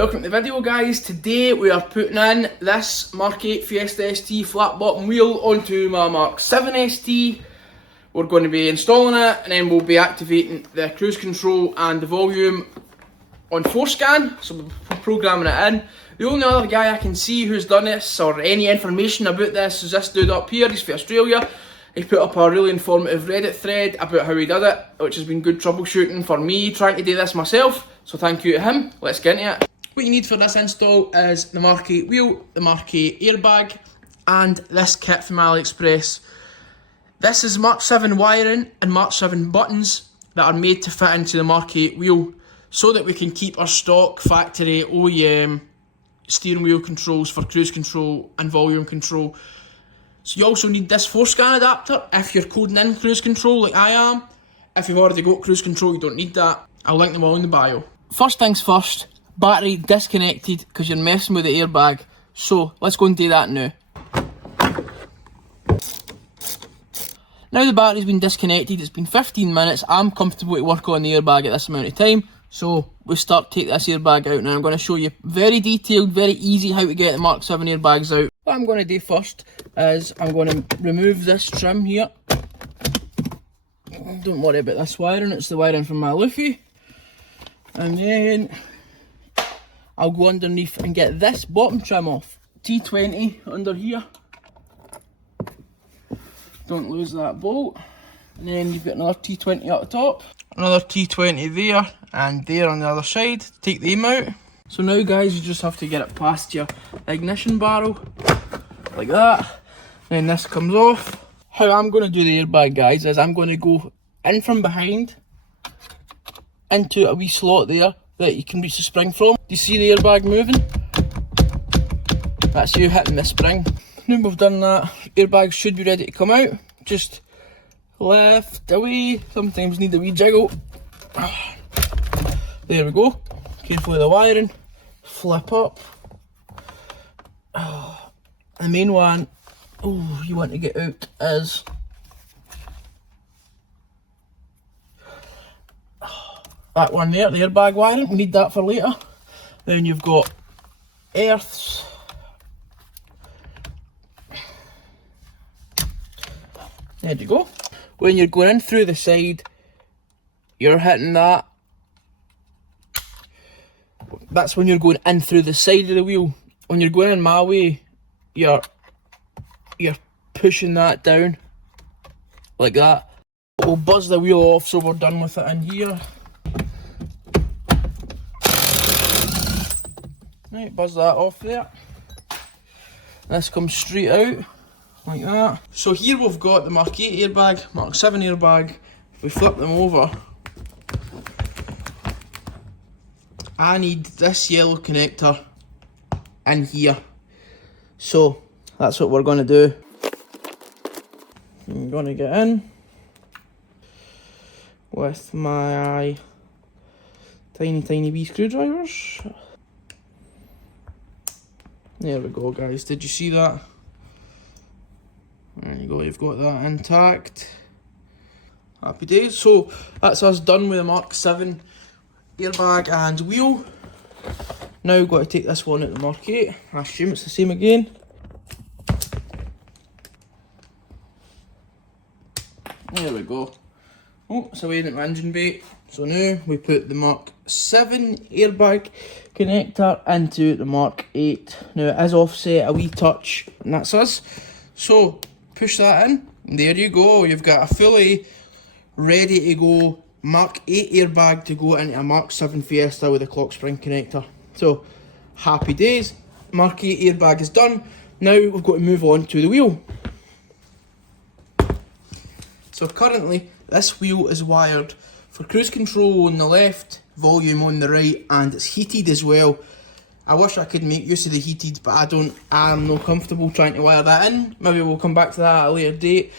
Welcome to the video, guys. Today we are putting in this Mk8 Fiesta ST flat bottom wheel onto my Mk7 ST. We're going to be installing it and then we'll be activating the cruise control and the volume on ForScan, so we're programming it in. The only other guy I can see who's done this or any information about this is this dude up here. He's from Australia. He put up a really informative Reddit thread about how he did it, which has been good troubleshooting for me trying to do this myself, so thank you to him. Let's get into it. What you need for this install is the Mk8 wheel, the Mk8 airbag, and this kit from AliExpress. This is Mk7 wiring and Mk7 buttons that are made to fit into the Mk8 wheel so that we can keep our stock factory OEM steering wheel controls for cruise control and volume control. So you also need this ForScan adapter if you're coding in cruise control like I am. If you've already got cruise control, you don't need that. I'll link them all in the bio. First things first, battery disconnected because you're messing with the airbag. So let's go and do that now. Now the battery's been disconnected, it's been 15 minutes. I'm comfortable to work on the airbag at this amount of time. So we start to take this airbag out now. I'm going to show you very detailed, very easy how to get the Mk7 airbags out. What I'm going to do first is I'm going to remove this trim here. Don't worry about this wiring, it's the wiring from my Luffy. And then I'll go underneath and get this bottom trim off. T20 under here. Don't lose that bolt. And then you've got another T20 up the top. Another T20 there and there on the other side. Take them out. So now guys, you just have to get it past your ignition barrel. Like that. Then this comes off. How I'm going to do the airbag, guys, is I'm going to go in from behind into a wee slot there that you can reach the spring from. Do you see the airbag moving? That's you hitting the spring. Now we've done that, airbags should be ready to come out. Just lift away, sometimes need a wee jiggle. There we go. Careful with the wiring. Flip up. The main one, you want to get out is that one there, the airbag wiring. We need that for later. Then you've got earths. There you go. When you're going in through the side, you're hitting that. That's when you're going in through the side of the wheel. When you're going in my way, you're pushing that down like that. We'll buzz the wheel off so we're done with it in here. Right, buzz that off there. This comes straight out. Like that. So here we've got the Mk8 airbag, Mk7 airbag. If we flip them over, I need this yellow connector in here. So that's what we're going to do. I'm going to get in with my tiny wee screwdrivers. There we go, guys. Did you see that? There you go, you've got that intact. Happy days. So that's us done with the Mk7 airbag and wheel. Now we've got to take this one out the Mk8. I assume it's the same again. There we go. Oh, it's away in the engine bay. So now we put the Mk7 airbag connector into the Mk8. Now it is offset a wee touch, and that's us. So push that in, and there you go. You've got a fully ready to go Mk8 airbag to go into a Mk7 Fiesta with a clock spring connector. So happy days. Mk8 airbag is done. Now we've got to move on to the wheel. So currently this wheel is wired for cruise control on the left, volume on the right, and it's heated as well. I wish I could make use of the heated, but I'm not comfortable trying to wire that in. Maybe we'll come back to that at a later date.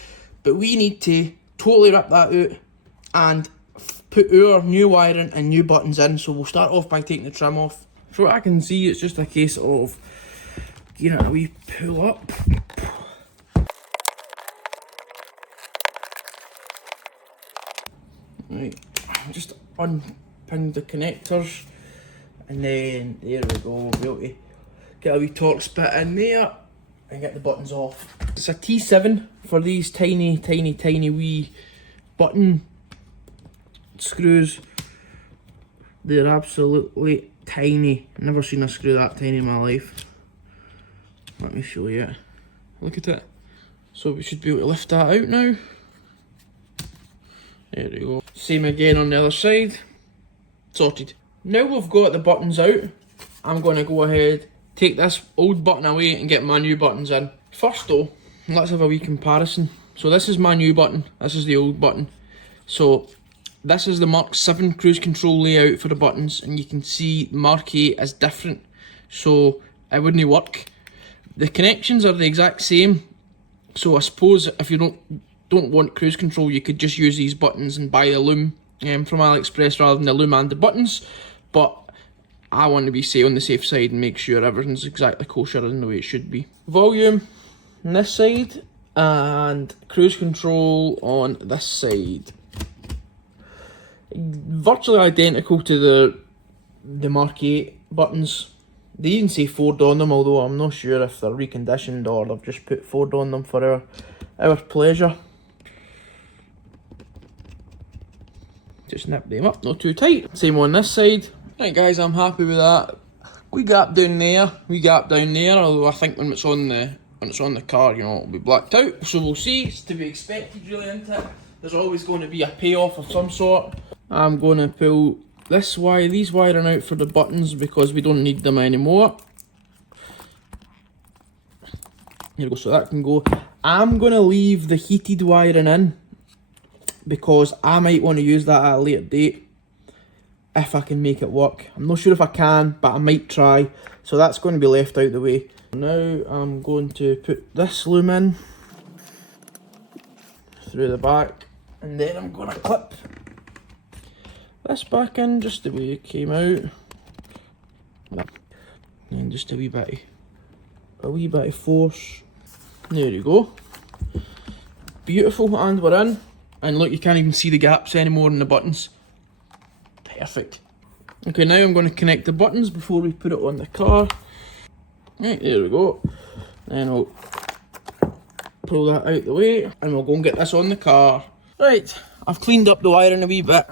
But we need to totally rip that out and put our new wiring and new buttons in. So we'll start off by taking the trim off. So what I can see, it's just a case of giving it a wee pull up. Right, just unpin the connectors And then, there we go, we'll be able to get a wee Torx bit in there and get the buttons off. It's a T7 for these tiny wee button screws. They're absolutely tiny. Never seen a screw that tiny in my life. Let me show you it. Look at it. So we should be able to lift that out now. There we go. Same again on the other side. Sorted. Now we've got the buttons out, I'm going to go ahead, take this old button away and get my new buttons in. First though, let's have a wee comparison. So this is my new button, this is the old button. So this is the Mark 7 cruise control layout for the buttons, and you can see Mark 8 is different, so it wouldn't work. The connections are the exact same, so I suppose if you don't want cruise control, you could just use these buttons and buy the loom from AliExpress rather than the loom and the buttons. But I want to be on the safe side and make sure everything's exactly kosher in the way it should be. Volume on this side and cruise control on this side. Virtually identical to the Mark 8 buttons. They even say Ford on them, although I'm not sure if they're reconditioned or they've just put Ford on them for our pleasure. Just nip them up, not too tight. Same on this side. Right guys, I'm happy with that. We gap down there, although I think when it's on the car, you know, it'll be blacked out. So we'll see, it's to be expected really, isn't it? There's always going to be a payoff of some sort. I'm going to pull these wiring out for the buttons because we don't need them anymore. Here we go, so that can go. I'm going to leave the heated wiring in because I might want to use that at a later date if I can make it work. I'm not sure if I can, but I might try. So that's going to be left out the way. Now I'm going to put this loom in through the back, and then I'm going to clip this back in just the way it came out. And just a wee bit of force. There you go. Beautiful, and we're in. And look, you can't even see the gaps anymore in the buttons. Perfect. Okay, now I'm going to connect the buttons before we put it on the car. Right, there we go. Then I'll pull that out the way and we'll go and get this on the car. Right, I've cleaned up the wiring a wee bit.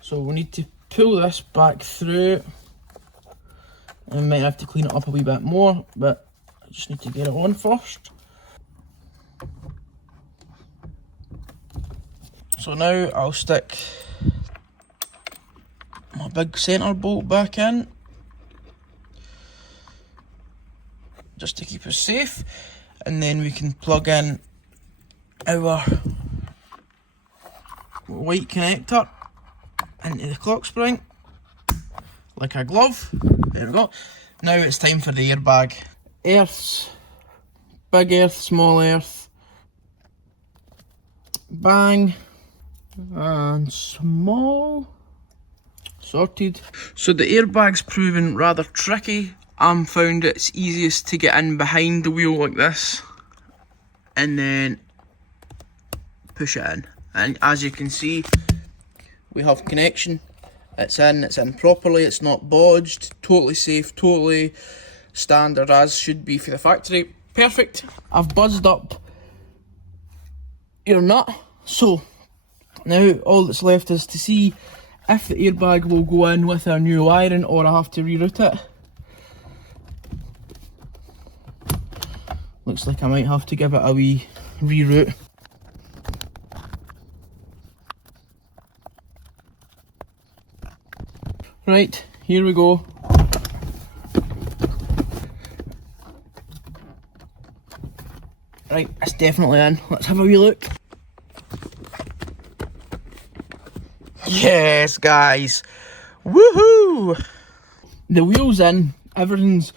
So we need to pull this back through. I might have to clean it up a wee bit more, but I just need to get it on first. So now I'll stick my big centre bolt back in, just to keep us safe, and then we can plug in our white connector into the clock spring like a glove. There we go. Now it's time for the airbag. Earths, big earth, small earth, bang, and small. Sorted. So the airbag's proven rather tricky. I found it's easiest to get in behind the wheel like this and then push it in. And as you can see, we have connection. It's in properly, it's not bodged, totally safe, totally standard as should be for the factory. Perfect. I've buzzed up your nut, so now all that's left is to see if the airbag will go in with our new wiring or I have to reroute it. Looks like I might have to give it a wee reroute. Right, here we go. Right, it's definitely in. Let's have a wee look. Yes, guys. Woohoo! The wheel's in, everything's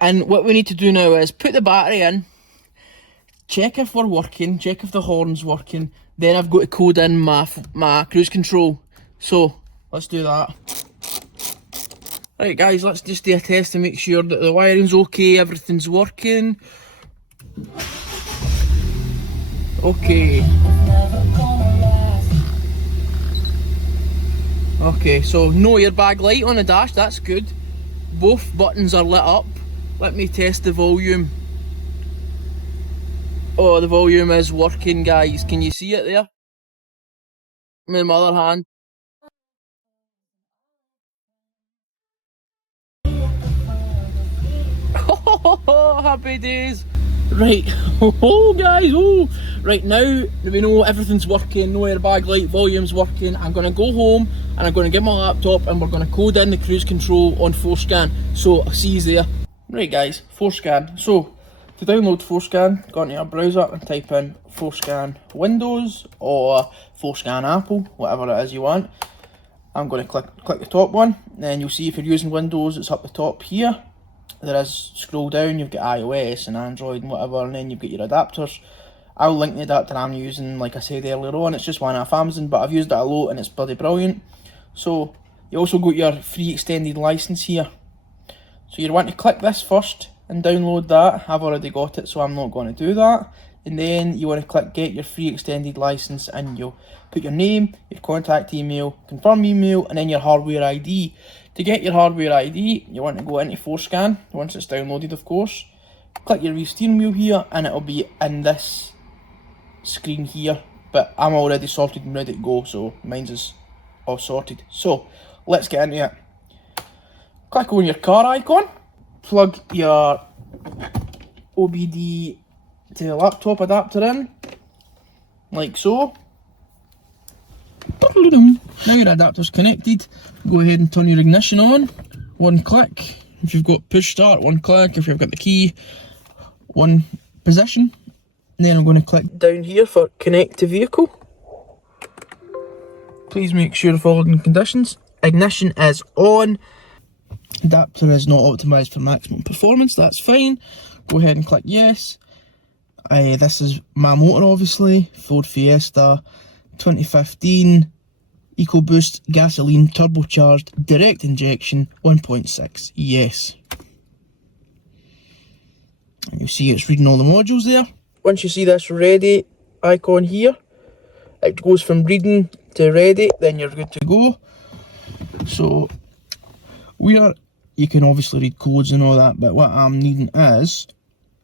in. What we need to do now is put the battery in, check if we're working, check if the horn's working, then I've got to code in my cruise control. So, let's do that. Right guys, let's just do a test to make sure that the wiring's okay, everything's working. Okay. Okay, so no airbag light on the dash, that's good. Both buttons are lit up. Let me test the volume. Oh, the volume is working, guys. Can you see it there? With my other hand. Oh, happy days. Right, oh guys, oh. Right now, we know everything's working, no airbag light, volume's working. I'm going to go home and I'm going to get my laptop and we're going to code in the cruise control on ForScan. So, I'll see you there. Right guys, ForScan. So, to download ForScan, go into your browser and type in ForScan Windows or ForScan Apple, whatever it is you want. I'm going to click the top one, then you'll see if you're using Windows, it's up the top here. There is, scroll down, you've got iOS and Android and whatever, and then you've got your adapters. I'll link the adapter I'm using, like I said earlier on. It's just one off Amazon, but I've used it a lot and it's bloody brilliant. So, you also got your free extended license here. So you want to click this first and download that. I've already got it, so I'm not going to do that. And then you want to click get your free extended license and you'll put your name, your contact email, confirm email, and then your hardware ID. To get your hardware ID, you want to go into ForScan, once it's downloaded of course. Click your steering wheel here and it'll be in this screen here. But I'm already sorted and ready to go, so mine's is all sorted. So, let's get into it. Click on your car icon, plug your OBD to laptop adapter in, like so. Now your adapter's connected, go ahead and turn your ignition on, one click. If you've got push start, one click. If you've got the key, one position. And then I'm going to click down here for connect to vehicle. Please make sure the following conditions. Ignition is on. Adapter is not optimised for maximum performance, that's fine. Go ahead and click yes. This is my motor obviously, Ford Fiesta 2015 EcoBoost gasoline turbocharged direct injection 1.6, yes. And you'll see it's reading all the modules there. Once you see this ready icon here, it goes from reading to ready, then you're good to go. So you can obviously read codes and all that, but what I'm needing is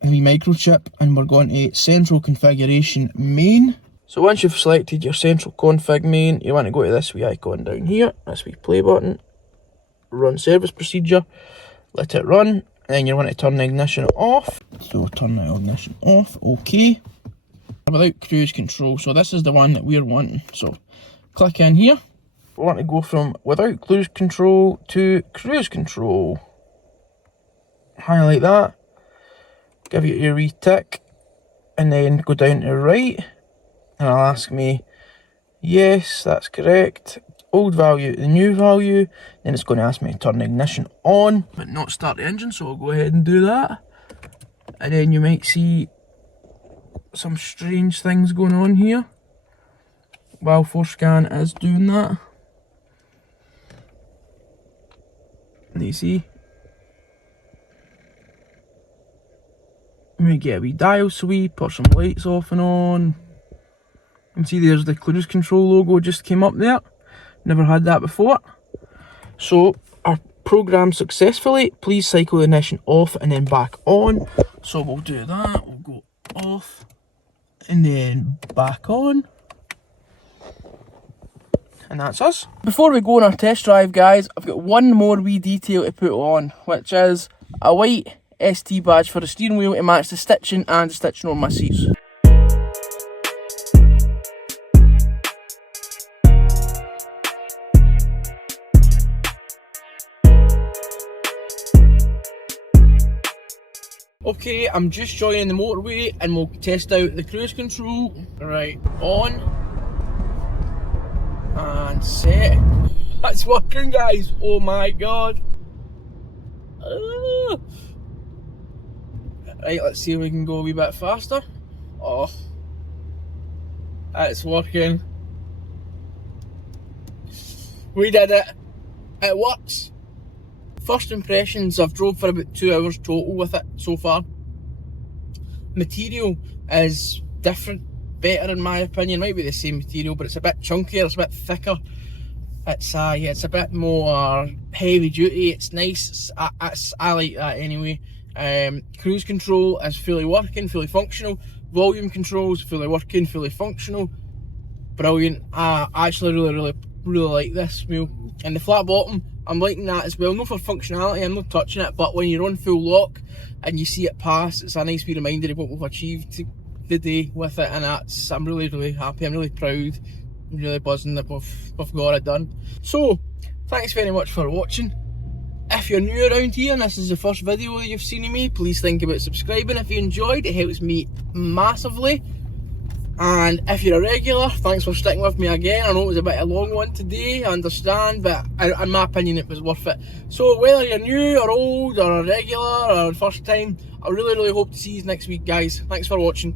a wee microchip, and we're going to central configuration main. So once you've selected your central config main, you want to go to this wee icon down here, this wee play button, run service procedure, let it run, and then you want to turn the ignition off. So turn the ignition off, okay. Without cruise control, so this is the one that we're wanting. So click in here. We want to go from without cruise control to cruise control. Highlight that, give it your wee tick, and then go down to right, and it'll ask me, yes, that's correct. Old value to the new value, then it's going to ask me to turn the ignition on, but not start the engine, so I'll go ahead and do that. And then you might see some strange things going on here while ForScan is doing that. And you see, you might get a wee dial sweep or some lights off and on. You can see there's the cruise control logo just came up there. Never had that before. So, our programmed successfully. Please cycle the ignition off and then back on. So we'll do that. We'll go off and then back on. And that's us. Before we go on our test drive, guys, I've got one more wee detail to put on, which is a white ST badge for the steering wheel to match the stitching and the stitching on my seats. Okay, I'm just joining the motorway and we'll test out the cruise control. Right, on and set. That's working, guys. Oh my god. Right, let's see if we can go a wee bit faster. Oh, it's working. We did it. It works. First impressions, I've drove for about 2 hours total with it so far. Material is different, better in my opinion. Might be the same material, but it's a bit chunkier, it's a bit thicker. It's a bit more heavy duty. It's nice. I like that anyway. Cruise control is fully working, fully functional. Volume controls fully working, fully functional. Brilliant. I actually really like this wheel. And the flat bottom, I'm liking that as well. Not for functionality, I'm not touching it, but when you're on full lock and you see it pass, it's a nice wee reminder of what we've achieved today with it, and I'm really happy. I'm really proud. I'm really buzzing that we've got it done. So, thanks very much for watching. If you're new around here and this is the first video that you've seen of me, please think about subscribing if you enjoyed. It helps me massively. And if you're a regular, thanks for sticking with me again. I know it was a bit of a long one today, I understand, but in my opinion it was worth it. So whether you're new or old or a regular or first time, I really hope to see you next week, guys. Thanks for watching.